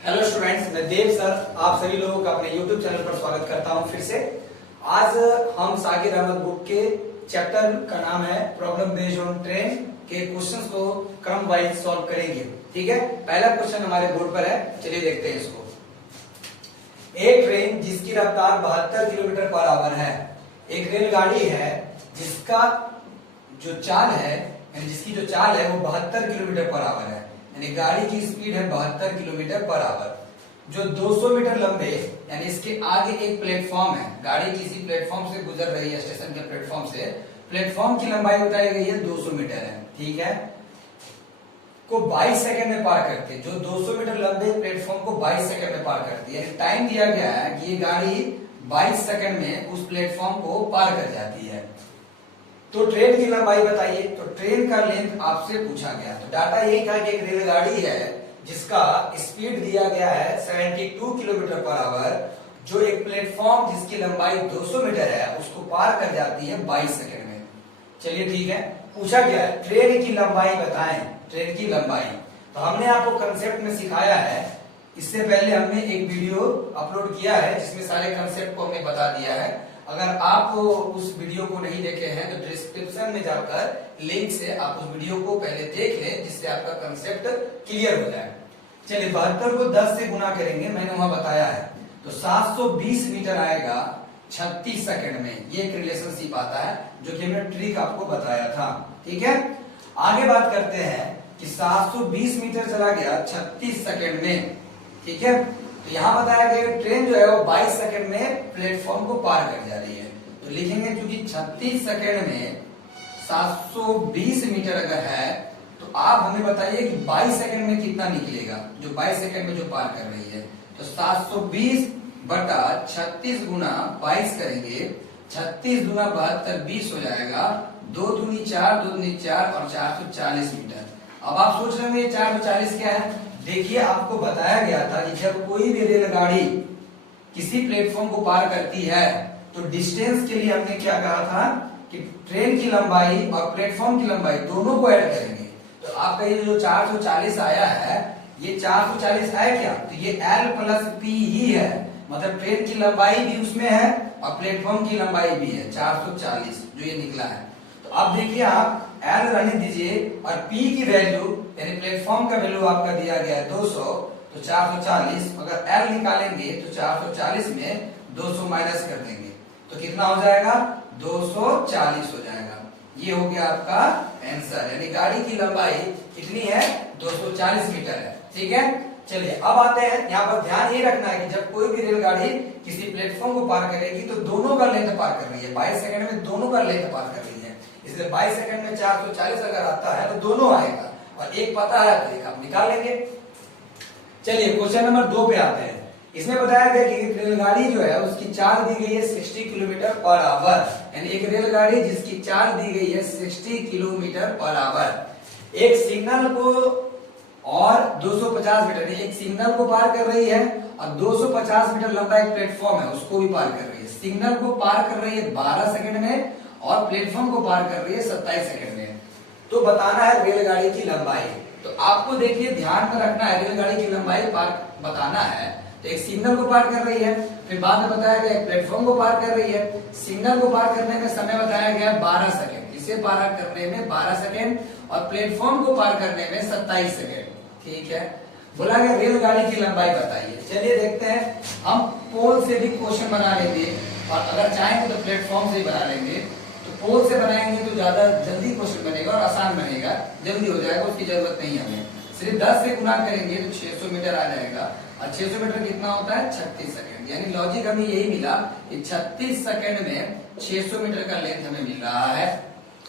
Hello students, मैं देव sir आप सभी लोगों का अपने YouTube चैनल पर स्वागत करता हूं फिर से। आज हम साकिर अहमद बुक के चैप्टर का नाम है प्रॉब्लम बेस्ड ऑन ट्रेन के क्वेश्चंस को क्रम वाइज सॉल्व करेंगे। ठीक है, पहला क्वेश्चन हमारे बोर्ड पर है, चलिए देखते हैं इसको। एक ट्रेन जिसकी रफ्तार 72 किलोमीटर पर आवर है, एक रेलगाड़ी है जिसका जो चाल है जिसकी जो चाल है वो 72 किलोमीटर पर आवर है, यानी गाड़ी की स्पीड है 72 किलोमीटर पर आवर, जो 200 मीटर लंबे यानी इसके आगे एक प्लेटफॉर्म है, गाड़ी किसी प्लेटफॉर्म से गुजर रही है, स्टेशन के प्लेटफॉर्म से, प्लेटफॉर्म की लंबाई बताई गई है 200 मीटर है। ठीक है, को 22 सेकंड में पार करती है, जो 200 मीटर लंबे प्लेटफॉर्म को 22 सेकंड में पार करती है। टाइम दिया गया है कि ये गाड़ी 22 सेकंड में उस प्लेटफॉर्म को पार कर जाती है। तो ट्रेन की लंबाई बताइए। तो ट्रेन का लेंथ आपसे पूछा गया, तो डाटा यही था कि एक रेलगाड़ी है जिसका स्पीड दिया गया है 72 किलोमीटर पर आवर, जो एक प्लेटफॉर्म जिसकी लंबाई 200 मीटर है उसको पार कर जाती है 22 सेकंड में। चलिए ठीक है, पूछा गया है ट्रेन की लंबाई बताएं, ट्रेन की लंबाई। तो हमने आपको कंसेप्ट में सिखाया है, इससे पहले हमने एक वीडियो अपलोड किया है जिसमें सारे कंसेप्ट को हमने बता दिया है। अगर आप उस वीडियो को नहीं देखे हैं तो डिस्क्रिप्शन में जाकर लिंक से आप उस वीडियो को पहले देख लें, जिससे आपका कंसेप्ट क्लियर हो जाए। चलिए 72 को 10 से गुना करेंगे, मैंने वहां बताया है, तो 720 मीटर आएगा 36 सेकंड में। ये एक रिलेशनशिप आता है जो कि हमने ट्रिक आपको बताया था। ठीक है, आगे बात करते हैं कि 720 मीटर चला गया 36 सेकंड में। ठीक है, तो यहां बताया गया ट्रेन जो है वो 22 सेकंड में प्लेटफॉर्म को पार कर जा रही है, तो लिखेंगे क्योंकि 36 सेकंड में 720 मीटर अगर है तो आप हमें बताइए कि 22 सेकंड में कितना निकलेगा, जो 22 सेकंड में जो पार कर रही है। तो 720 बटा 36 गुना 22 करेंगे, 36 गुना 72 20 हो जाएगा, 2 दूनी 4, 2 दूनी 4 और 440 मीटर। अब आप सोच रहे हैं 440 क्या है। देखिए आपको बताया गया था कि जब कोई भी रेलगाड़ी किसी प्लेटफॉर्म को पार करती है तो डिस्टेंस के लिए हमने क्या कहा था कि ट्रेन की लंबाई और प्लेटफॉर्म की लंबाई दोनों को ऐड करेंगे। तो आपका ये जो 440 आया है, ये 440 है क्या, तो ये L प्लस P ही है, मतलब ट्रेन की लंबाई भी उसमें है और प्लेटफॉर्म की लंबाई भी है 440 जो ये निकला है। तो अब देखिए आप L रहने दीजिए और P की वैल्यू यानी प्लेटफॉर्म का वैल्यू आपका दिया गया है 200, तो 440, अगर L निकालेंगे तो 440 में 200 माइनस कर देंगे तो कितना हो जाएगा, 240 हो जाएगा। ये हो गया आपका आंसर, यानी गाड़ी की लंबाई कितनी है, 240 मीटर है। ठीक है, चलिए अब आते हैं, यहाँ पर ध्यान ये रखना है कि जब कोई भी रेलगाड़ी किसी प्लेटफॉर्म को पार करेगी तो दोनों का लेंथ पार कर रही है, 22 सेकंड में दोनों का लेंथ पार कर रही है, इसलिए 22 सेकंड में 440 अगर आता है तो दोनों आएगा, और एक पता है तो एक आप निकाल लेंगे। चलिए क्वेश्चन नंबर 2 पे आते हैं। इसमें बताया गया कि रेलगाड़ी जो है उसकी चाल दी गई है 60 किलोमीटर पर आवर, यानी एक रेलगाड़ी जिसकी चाल दी गई है 60 किलोमीटर पर आवर, एक सिग्नल को और 250 मीटर, एक सिग्नल को पार कर रही है और 250 मीटर लंबा एक प्लेटफॉर्म है उसको भी पार कर रही है। सिग्नल को पार कर रही है 12 सेकंड में और प्लेटफॉर्म को पार कर रही है 27 सेकंड में। तो बताना है रेलगाड़ी की लंबाई। तो आपको देखिए ध्यान में रखना है, रेलगाड़ी की लंबाई पार बताना है, तो एक सिग्नल को पार कर रही है, फिर बाद में बताया गया एक प्लेटफॉर्म को पार कर रही है। सिग्नल को पार करने में समय बताया गया 12 सेकंड, इसे पार करने में 12 सेकंड और प्लेटफॉर्म को पार करने में 27 सेकंड। ठीक है, बोला गया रेलगाड़ी की लंबाई बताइए। चलिए देखते हैं, हम पोल से भी क्वेश्चन बना लेंगे और अगर चाहेंगे तो प्लेटफॉर्म से ही बना लेंगे। तो पोल से बनाएंगे तो ज्यादा जल्दी क्वेश्चन बनेगा और आसान बनेगा, जल्दी हो जाएगा, उसकी जरूरत नहीं है हमें। सिर्फ 10 से गुना करेंगे तो 600 मीटर आ जाएगा, और 600 मीटर कितना होता है, 36 सेकंड। यानी लॉजिक हमें यही मिला कि 36 सेकंड में 600 मीटर का लेंथ हमें मिल रहा है।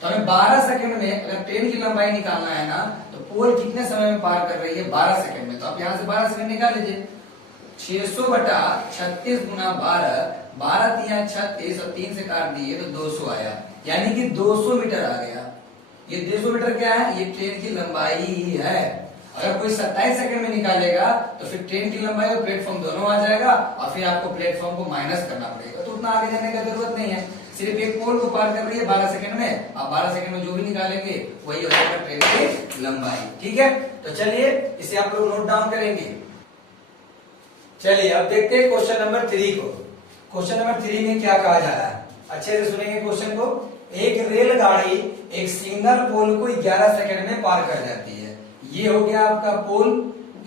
तो हमें 12 सेकंड में अगर ट्रेन की लंबाई निकालना है ना, तो पोल कितने समय में पार कर रही है, 12 सेकंड में। तो आप यहाँ से 12 सेकंड निकाल लीजिए, 600 बटा 36 गुना 12, 12 तिया 36 और 3 से काट दिए तो 200 आया, यानी कि 200 मीटर आ गया। ये 200 मीटर क्या है, ये ट्रेन की लंबाई ही है। अगर कोई 27 सेकंड में निकालेगा तो फिर ट्रेन की लंबाई और प्लेटफॉर्म दोनों आ जाएगा और फिर आपको प्लेटफॉर्म को माइनस करना पड़ेगा, तो उतना आगे जाने की जरूरत नहीं है। सिर्फ एक पोल को पार कर रही है 12 सेकंड में, आप 12 सेकंड में जो भी निकालेंगे वही हो जाएगा ट्रेन की लंबाई। ठीक है, तो चलिए इसे आप लोग नोट डाउन करेंगे। चलिए अब देखते हैं क्वेश्चन नंबर 3 को। क्वेश्चन नंबर 3 में क्या कहा जा रहा है, अच्छे से सुनेंगे क्वेश्चन को। एक रेलगाड़ी एक सिग्नल पोल को 11 सेकंड में पार कर जाती है। ये हो गया आपका पोल।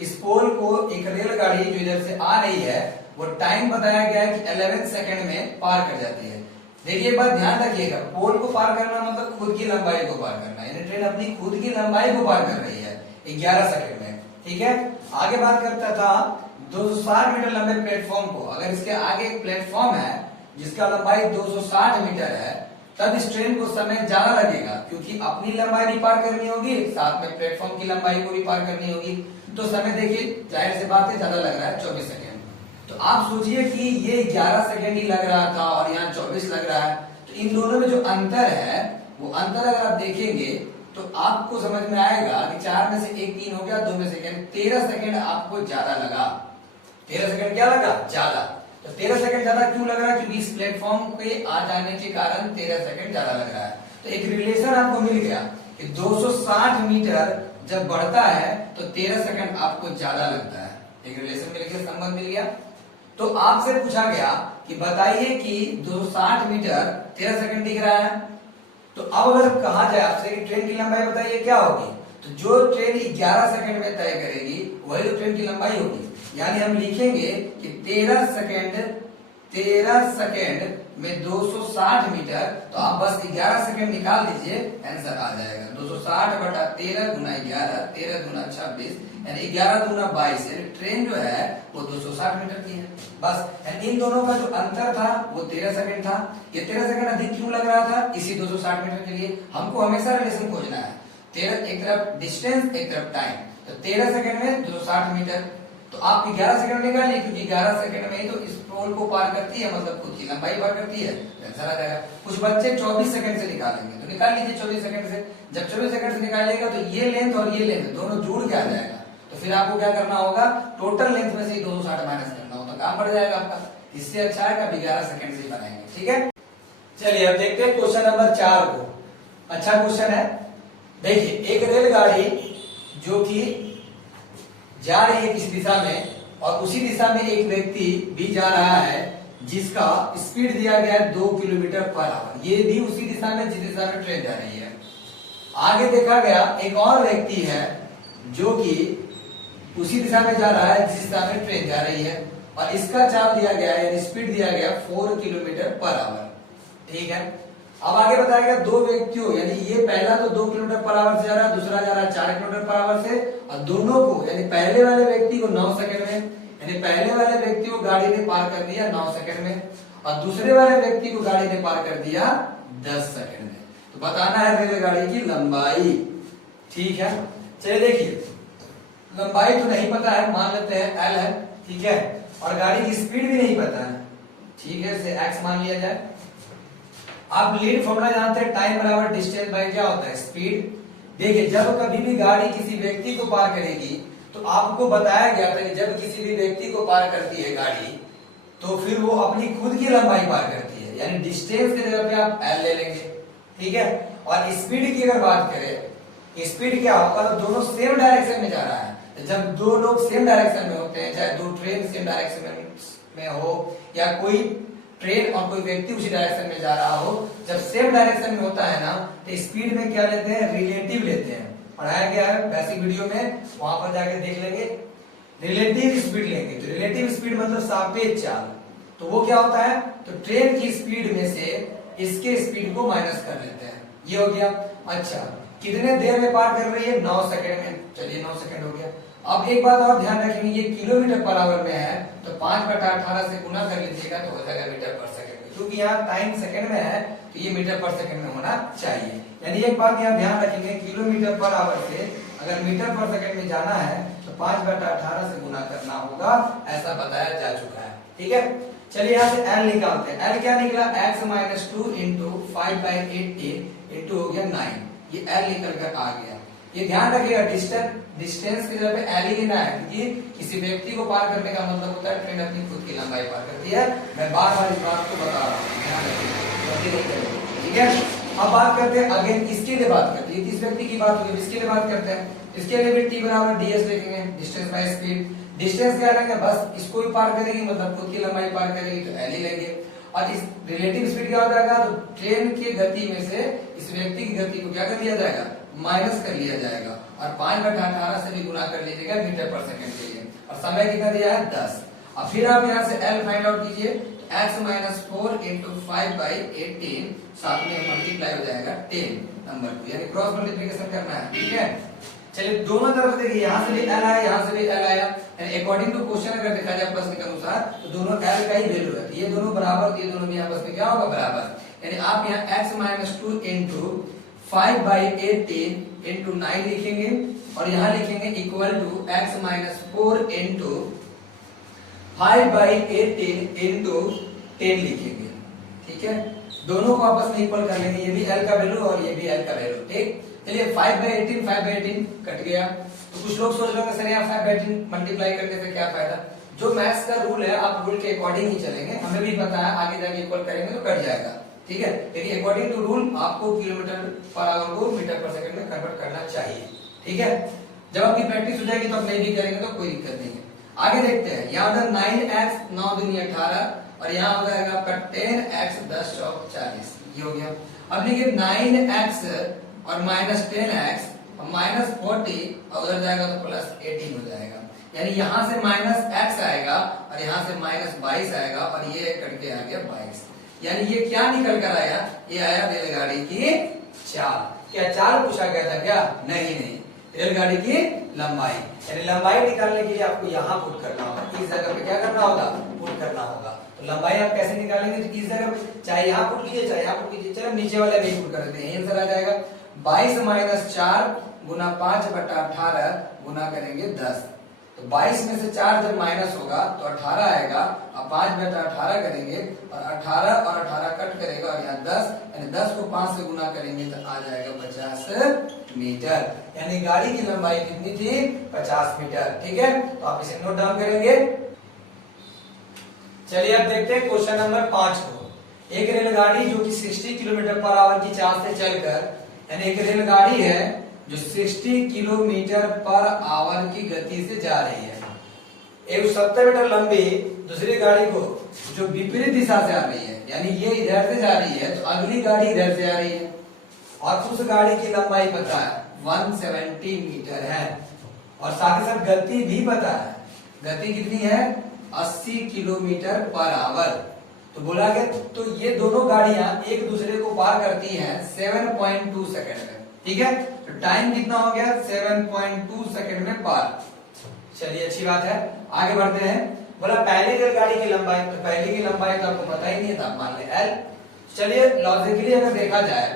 इस पोल को एक रेलगाड़ी जो इधर से आ रही है वो टाइम बताया गया है कि 11 सेकंड में पार कर जाती है। देखिए एक बात ध्यान रखिएगा, पोल को पार करना मतलब खुद की लंबाई को पार करना, यानी ट्रेन अपनी खुद की लंबाई को पार कर रही है 11 सेकंड में। ठीक है, आगे बात करता था 260 मीटर लंबे प्लेटफॉर्म को, अगर इसके आगे एक प्लेटफॉर्म है जिसका लंबाई 260 मीटर है, तब इस ट्रेन को समय ज्यादा लगेगा क्योंकि अपनी लंबाई भी पार करनी होगी, साथ में प्लेटफॉर्म की लंबाई को भी पार करनी होगी। तो समय देखिए जाहिर सी बात है ज्यादा लग रहा है 24 सेकंड। तो आप सोचिए कि ये 11 सेकंड ही लग रहा था और यहाँ 24 लग रहा है, तो इन दोनों में जो अंतर है वो अंतर अगर आप देखेंगे तो आपको समझ में आएगा कि 4 में से 1 3 हो गया, 2 में से 13 सेकंड आपको ज्यादा लगा। 13 सेकंड क्या लगा? ज्यादा। तो 13 सेकंड ज्यादा क्यों लग रहा है? क्योंकि इस प्लेटफॉर्म पे आ जाने के कारण 13 सेकंड ज्यादा लग रहा है। तो एक रिलेशन आपको मिल गया कि 260 मीटर जब बढ़ता है तो 13 सेकंड आपको ज्यादा लगता है। एक रिलेशन मिल गया, संबंध मिल गया। तो आपसे पूछा गया कि बताइए कि 260 मीटर 13 सेकंड दिख रहा है, तो अब अगर कहा जाए आपसे कि ट्रेन की लंबाई बताइए क्या होगी, तो जो ट्रेन 11 सेकंड में तय करेगी वही तो ट्रेन की लंबाई होगी। यानी हम लिखेंगे कि 13 सेकंड में 260 मीटर, तो आप बस 11 सेकंड निकाल दीजिए, आंसर आ जाएगा 260 बटा 13 गुना 11, 13 गुना 26, यानी 11 गुना 22। यानी ट्रेन जो है वो 260 मीटर की है बस। इन दोनों का जो अंतर था वो 13 सेकंड था। ये 13 सेकंड अधिक क्यों लग रहा था? इसी 260 मीटर के लिए। हमको हमेशा रिलेशन खोजना है, 13 एक तरफ डिस्टेंस एक तरफ टाइम, तो 13 सेकंड में 260 मीटर, तो आप 11 सेकंड निकालिए क्योंकि 11 सेकंड में ही तो इस पोल को पार करती है, मतलब खुद की लंबाई पार करती है, आंसर आ जाएगा। कुछ बच्चे 24 सेकंड से निकालेंगे, तो निकाल लीजिए 24 सेकंड से। जब 24 सेकंड से निकालिएगा तो ये लेंथ और ये लेंथ दोनों जुड़ के आ जाएगा, तो फिर आपको क्या करना होगा? टोटल लेंथ में से 260 माइनस करना होगा, काम बढ़ जाएगा आपका। इससे अच्छा है कि 11 सेकंड से ही बनाएंगे। ठीक है, चलिए अब देखते हैं क्वेश्चन नंबर 4 को। अच्छा क्वेश्चन है। देखिए एक रेलगाड़ी जो कि जा रही है किसी दिशा में और उसी दिशा में एक व्यक्ति भी जा रहा है जिसका स्पीड दिया गया है 2 किलोमीटर पर आवर। ये भी उसी दिशा में जिस दिशा में ट्रेन जा रही है। आगे देखा गया एक और व्यक्ति है जो कि उसी दिशा में जा रहा है जिस दिशा में ट्रेन जा रही है और इसका चाल दिया गया है, यानी स्पीड दिया गया 4 किलोमीटर पर आवर। ठीक है, अब आगे बताया गया दो व्यक्तियों, यानी ये पहला तो 2 किलोमीटर पर आवर से जा रहा है, दूसरा जा रहा है 4 किलोमीटर पर आवर से, और दोनों को यानी पहले वाले व्यक्ति को 9 सेकंड में, यानी पहले वाले व्यक्ति को गाड़ी ने पार कर दिया 9 सेकंड में और दूसरे वाले व्यक्ति को गाड़ी ने पार कर दिया 10 सेकंड में। तो बताना है रेलगाड़ी की लंबाई। ठीक है, चलिए देखिए लंबाई तो नहीं पता है, मान लेते हैं L है। ठीक है, और गाड़ी की स्पीड भी नहीं पता है। ठीक है, इसे x मान लिया जाए। आप लीड फॉर्मूला जानते हैं, टाइम बराबर डिस्टेंस बाय क्या होता है? स्पीड। देखिए जब कभी भी गाड़ी किसी व्यक्ति को पार करेगी तो आपको बताया गया था कि जब किसी भी व्यक्ति को पार करती है गाड़ी तो फिर वो अपनी खुद की लंबाई पार करती है, यानी डिस्टेंस की जगह पे आप L ले लेंगे। ठीक है, और स्पीड की अगर बात करें, स्पीड क्या होगा? तो दोनों सेम डायरेक्शन में जा रहा है। जब दो लोग सेम डायरेक्शन में होते हैं, चाहे दो ट्रेन सेम डायरेक्शन में हो या कोई ट्रेन और कोई व्यक्ति उसी डायरेक्शन में जा रहा हो, जब सेम डायरेक्शन में होता है ना तो स्पीड में क्या लेते हैं? रिलेटिव लेते हैं। पढ़ाया गया है बेसिक वीडियो में, वहां पर जाके देख लेंगे। रिलेटिव स्पीड लेंगे, तो रिलेटिव स्पीड मतलब सापेक्ष चाल। तो वो क्या होता है? तो ट्रेन की स्पीड में से इसके स्पीड को माइनस कर लेते हैं। ये हो गया। अच्छा, कितने देर में पार कर रही है? 9 सेकंड में। चलिए 9 सेकंड हो गया। अब एक बात और ध्यान रखेंगे, ये किलोमीटर पर आवर में है तो 5/18 से गुना कर लीजिएगा तो हो जाएगा मीटर पर सेकंड में, क्योंकि यहाँ टाइम सेकंड में है तो ये मीटर पर सेकंड में होना चाहिए। यानी एक बात यहाँ ध्यान रखेंगे, किलोमीटर पर आवर से अगर मीटर पर सेकंड में जाना है तो 5/18 से गुना करना होगा, ऐसा बताया जा चुका है। ठीक है, चलिए यहाँ से L निकालते हैं। L क्या निकला? x - 2 इंटू 5/8 इंटू हो गया 9। ये L निकल कर आ गया। ये ध्यान रखिएगा डिस्टेंस की जगह पे L ही लेना है, क्योंकि किसी व्यक्ति को पार करने का मतलब होता है ट्रेन अपनी खुद की लंबाई पार करती है। मैं बार बार इस बात को बता रहा हूँ, ध्यान रखिएगा। ठीक है, अब बात करते हैं अगेन इसके लिए बात करते हैं, किस व्यक्ति की बात होगी, इसके लिए बात करते हैं। इसके लिए भी T बराबर ds लिखेंगे, डिस्टेंस बाय स्पीड। डिस्टेंस क्या लेंगे, बस इसको ही पार करेगी मतलब खुद की लंबाई पार करेगी तो एल ही लेंगे। और इस रिलेटिव स्पीड क्या हो जाएगा, तो ट्रेन की गति में से इस व्यक्ति की गति को क्या कर लिया जाएगा, माइनस कर लिया जाएगा और 5/18 से भी गुना कर लीजिएगा मीटर पर सेकंड के लिए। और समय कितना दिया है 10। अब फिर आप यहाँ से L फाइंड आउट कीजिए, तो x माइनस 4 इंटू 5/18 साथ में मल्टीप्लाई हो जाएगा 10 नंबर को, यानी क्रॉस मल्टीप्लिकेशन करना है। ठीक है, चलिए दोनों तरफ से देखिए, यहाँ से भी L आया, यहाँ से भी L आया, अकॉर्डिंग टू क्वेश्चन अगर देखा जाए प्रश्न के अनुसार तो दोनों L का ही वैल्यू है, ये दोनों बराबर, ये दोनों भी आपस में क्या होगा, बराबर। यानी आप यहाँ x माइनस 2 इंटू 5/18 इंटू 9 लिखेंगे और यहाँ लिखेंगे equal to x minus 4 into 5/18 into 10 लिखेंगे। ठीक है, दोनों को आपस में इक्वल कर लेंगे, ये भी L का वैल्यू और ये भी L का वैल्यू। ठीक, चलिए 5/18 कट गया। तो कुछ लोग सोच रहे होंगे सर यहाँ 5/18 मल्टीप्लाई करने से क्या फायदा। जो मैथ्स का रूल है आप रूल के अकॉर्डिंग ही चलेंगे, हमें भी पता है आगे जाके इक्वल करेंगे तो कट जाएगा। ठीक है, लेकिन अकॉर्डिंग टू रूल आपको किलोमीटर पर आवर को मीटर पर सेकंड में कन्वर्ट करना चाहिए। ठीक है, जब आपकी प्रैक्टिस हो जाएगी तो आप नहीं भी करेंगे तो कोई दिक्कत नहीं है। आगे देखते हैं, यहाँ उधर 9x 9 दूनी 18 और यहाँ हो जाएगा आपका 10x 10 चौक 40, ये हो गया। अब देखिए 9x और माइनस 10x और माइनस 40 और उधर जाएगा तो प्लस 18 हो जाएगा, यानी यहाँ से माइनस x आएगा और यहाँ से माइनस 22 आएगा और ये कट के आ गया 22। यानी ये क्या निकल कर आया, ये आया रेलगाड़ी की चाल। क्या चाल पूछा गया था क्या, नहीं, रेलगाड़ी की लंबाई। यानी लंबाई निकालने के लिए आपको यहाँ पुट करना होगा, इस जगह पे क्या करना होगा, पुट करना होगा। तो लंबाई आप कैसे निकालेंगे, तो इस जगह पे चाहे यहाँ पुट कीजिए चाहे यहाँ पुट कीजिए, चलो नीचे वाले में पुट कर देते हैं, आंसर आ जाएगा 22 माइनस 4 गुना 5/18 गुना करेंगे 10। तो 22 में से 4 जब माइनस होगा तो 18 आएगा, अब 5/18 करेंगे और 18 और 18 कट करेगा और यहाँ 10, यानी 10 को 5 से गुना करेंगे तो आ जाएगा 50 मीटर। यानी गाड़ी की लंबाई कितनी थी, 50 मीटर। ठीक है, तो आप इसे नोट डाउन करेंगे। चलिए अब देखते हैं क्वेश्चन नंबर 5 को। एक रेलगाड़ी जो कि 60 किलोमीटर पर आवर की चाल से चलकर, यानी एक रेलगाड़ी है जो 60 किलोमीटर पर आवर की गति से जा रही है, 170 मीटर लंबी दूसरी गाड़ी को जो विपरीत दिशा से आ रही है, यानी ये इधर से जा रही है तो अगली गाड़ी इधर से आ रही है और उस गाड़ी की लंबाई पता है 170 मीटर है और साथ ही साथ गति भी पता है, गति कितनी है 80 किलोमीटर पर आवर। तो बोला गया तो ये दोनों गाड़ियां एक दूसरे को पार करती हैं 7.2 सेकंड में। ठीक है, तो टाइम कितना हो गया 7.2 सेकंड में पार। चलिए अच्छी बात है, आगे बढ़ते हैं। बोला पहली रेलगाड़ी की लंबाई, तो पहली की लंबाई तो आपको पता ही नहीं था, मान ले L। चलिए लॉजिकली अगर देखा जाए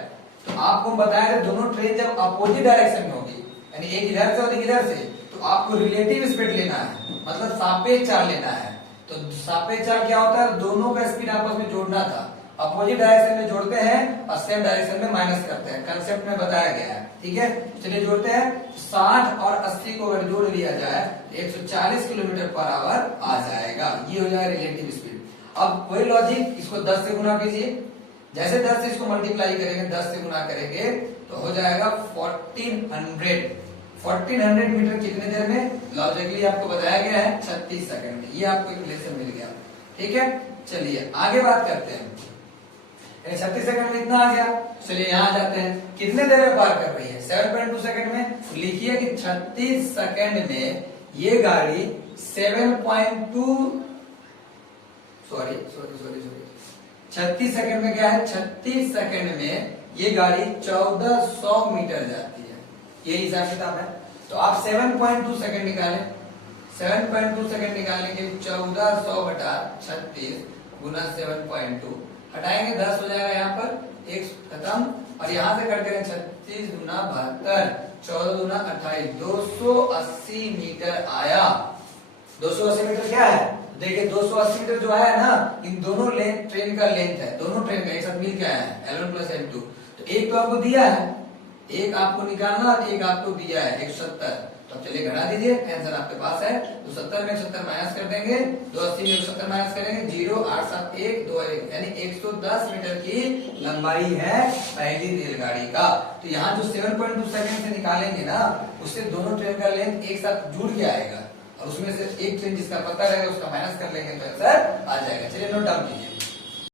तो आपको बताया दोनों ट्रेन जब अपोजिट डायरेक्शन में होगी, यानी एक इधर से और एक इधर से, तो आपको रिलेटिव स्पीड लेना है, मतलब सापेक्ष चाल लेना है। तो सापेक्ष चाल क्या होता है, दोनों का स्पीड आपस में जोड़ना था, अपोजिट डायरेक्शन में जोड़ते हैं और सेम डायरेक्शन में माइनस करते हैं, कंसेप्ट में बताया गया है। ठीक है, चलिए जोड़ते हैं। 60 और 80 को अगर जोड़ लिया जाए तो 140 किलोमीटर पर आवर आ जाएगा, ये हो जाएगा रिलेटिव स्पीड। अब वही लॉजिक, इसको 10 से गुना कीजिए, जैसे 10 से इसको मल्टीप्लाई करेंगे, 10 से गुना करेंगे तो हो जाएगा 1400 मीटर कितने देर में, लॉजिकली आपको बताया गया है 36 सेकंड में, ये आपको एक लेसन मिल गया। ठीक है, चलिए आगे बात करते हैं। 36 सेकंड में इतना आ गया, चलिए यहाँ जाते हैं, कितने देर में पार कर रही है 7.2 सेकंड में। तो लिखिए कि 36 सेकंड में ये गाड़ी 36 सेकंड में क्या है, 36 सेकंड में ये गाड़ी 1400 मीटर जाती है, ये हिसाब किताब है। तो आप 7.2 सेकंड निकालें, 7.2 सेकंड निकालने के लिए 1400 बटा 36 गुना 7.2 हटाएंगे, 10 हो जाएगा यहाँ पर, एक खत्म और यहाँ से कट करें 36 गुना 72, 14 गुना 28, 280 मीटर आया। 280 मीटर क्या है, देखिए 280 मीटर जो है ना, इन दोनों लेंथ ट्रेन का लेंथ है, दोनों ट्रेन का एक साथ मिल के आया है L1 प्लस L2। तो एक तो आपको दिया है, एक आपको निकालना और एक आपको दिया है 170। तो अब चलिए घटा दीजिए, आंसर आपके पास है। तो 70 में 170 माइनस कर देंगे, 280 में 170 माइनस करेंगे, 0 8 7 1 2 1, यानी 110 मीटर की लंबाई है पहली रेलगाड़ी का। तो यहाँ जो 7.2 सेकंड से निकालेंगे ना, उससे दोनों ट्रेन का लेंथ एक साथ जुड़ के आएगा और उसमें उसमें से एक ट्रेन जिसका पता रहेगा उसका माइनस कर लेंगे तो आंसर आ जाएगा। चलिए नोट डाउन कीजिए।